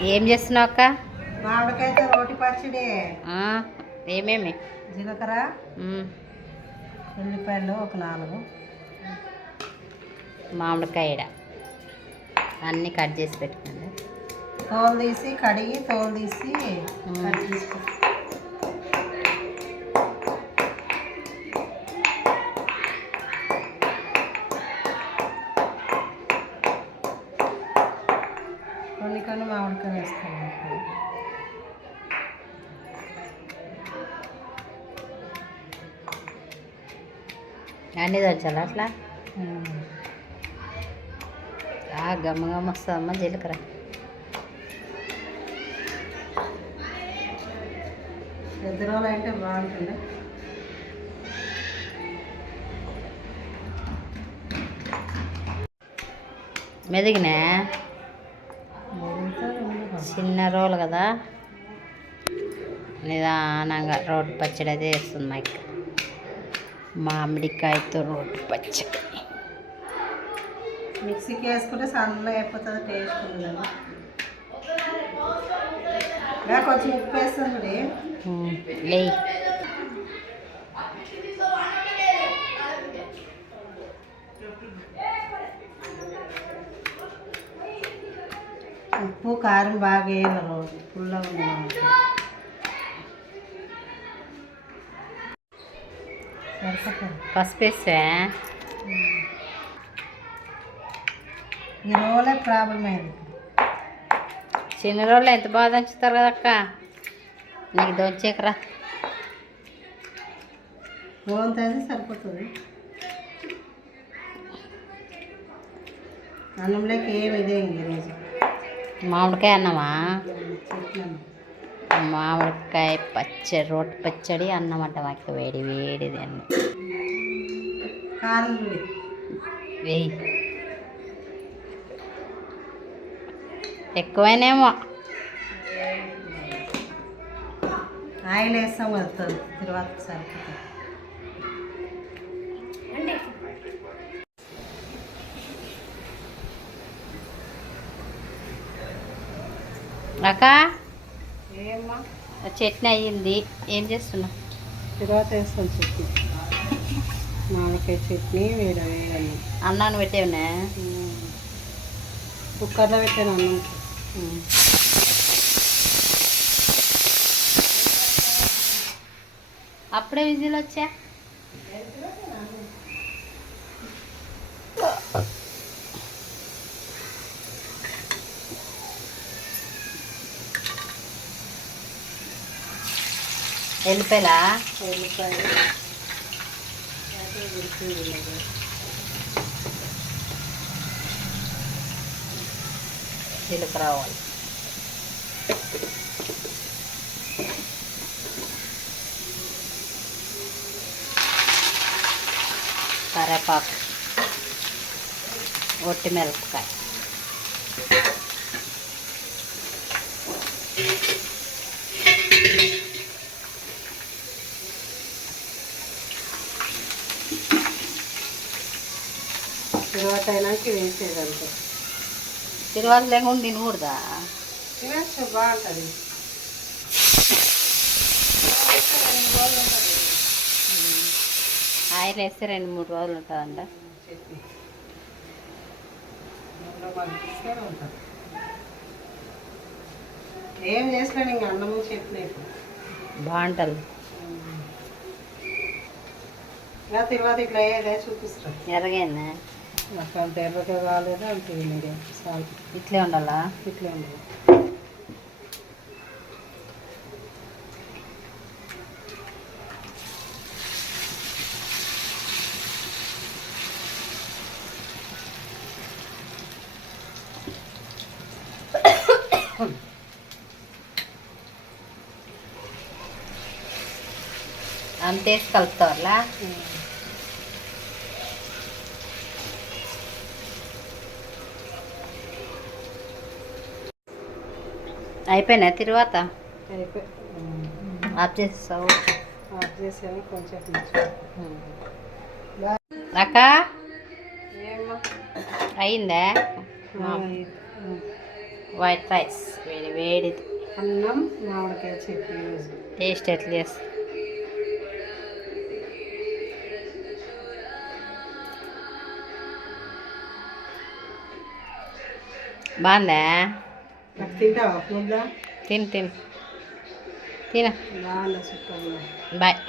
ఏం చేస్తున్నావు అక్క? మామిడికాయతో రోటి పచ్చడి. ఏమేమి? జీలకర్ర. ఉల్లిపాయలు ఒక నాలుగు. మామిడికాయ. అన్నీ కట్ చేసి పెట్టుకోండి. తోలు తీసి కడిగి తోలు తీసి కట్ చేసుకో మామిడికాయ వేసుకోవాలి అన్నీ దంచాలా అట్లా ఆ గమ్మ గమ్మ వస్తుందమ్మా జీలకర్ర పెద్ద రోజులు అయితే బాగుంటుంది మెదిగినా మిగతా రెండు బాగుంటాయి. చిన్న రోలు కదా. నిదానంగా రోడ్డు పచ్చడి అయితే వేస్తుంది మా ఇక్కడ మామిడికాయతో రోడ్డు పచ్చడి. మిక్సీకి వేసుకుంటే సన్నగా అయిపోతుంది టేస్ట్ ఇంకా కొంచెం ఉప్పు వేస్తుంది ఉప్పు కారం బాగా వేయాలి రోజు. పుల్లగా ఉంది పసుపు వేస్తే? ఈ రోలే ప్రాబ్లం అయింది చిన్న రోళ్ళు ఎంత బాగా దంచుతారు కదా అక్క? నీకు దొంచేకరా ఫోన్ అయితే సరిపోతుంది. అన్నంలోకి ఏమి ఇదే ఇంక ఈరోజు మామిడికాయ అన్నమా? మామిడికాయ పచ్చడి రోటి పచ్చడి అన్నం అంట మాకు. వేడి వేడిది అన్నం. వెయ్యి ఎక్కువైనేమో. ఆయిల్ వేస్తాం కదా తర్వాత సరిపోతుంది. అక్క? చట్నీ అయ్యింది. ఏం చేస్తున్నావు? తర్వాత వేస్తాం చట్నీ. మామిడికాయ చట్నీ వేడి వేయాలి అన్నాన్ని పెట్టేవునా? కుక్కర్లో పెట్టాను అన్నం. అప్పుడే విజిల్ వచ్చా? వెళ్ళిపోయలా ఉల్లిపాయలు జీలకర్ర రావాలి. కరేపాకు ఒట్టి మిరపకాయ. తర్వాత అయినాక వేసేదంతే. తిరువాత లేకుండా తినకూడదా? తినచ్చు బాగుంటుంది. ఆయిల్ వేస్తే రెండు మూడు రోజులు ఉంటుందంట. ఏం చేస్తాను ఇంక అన్నము చట్నీ ఇప్పుడు. బాగుంటుంది. ఇంకా తర్వాత ఇట్లా ఏదే చూపిస్తాను ఎరగైందా నాకు అంత ఎర్రగా కాలేదు అంత సాల్ట్ ఇట్లే ఉండాలా? ఇట్లా ఉండదు అంతేసి కలుపుతావాలా అయిపోయినా తిరువాత? ఆఫ్ చేస్తావు ఆఫ్ చేసాను కొంచెం. అక్క? అయిందా. White rice. వేడి వేడిది. అన్నం మామిడికాయ చట్నీ టేస్ట్ ఎట్లా చేస్తా? బాగుందా? Tita, ¿verdad? Ten, ten. Tina. No, no se Bye.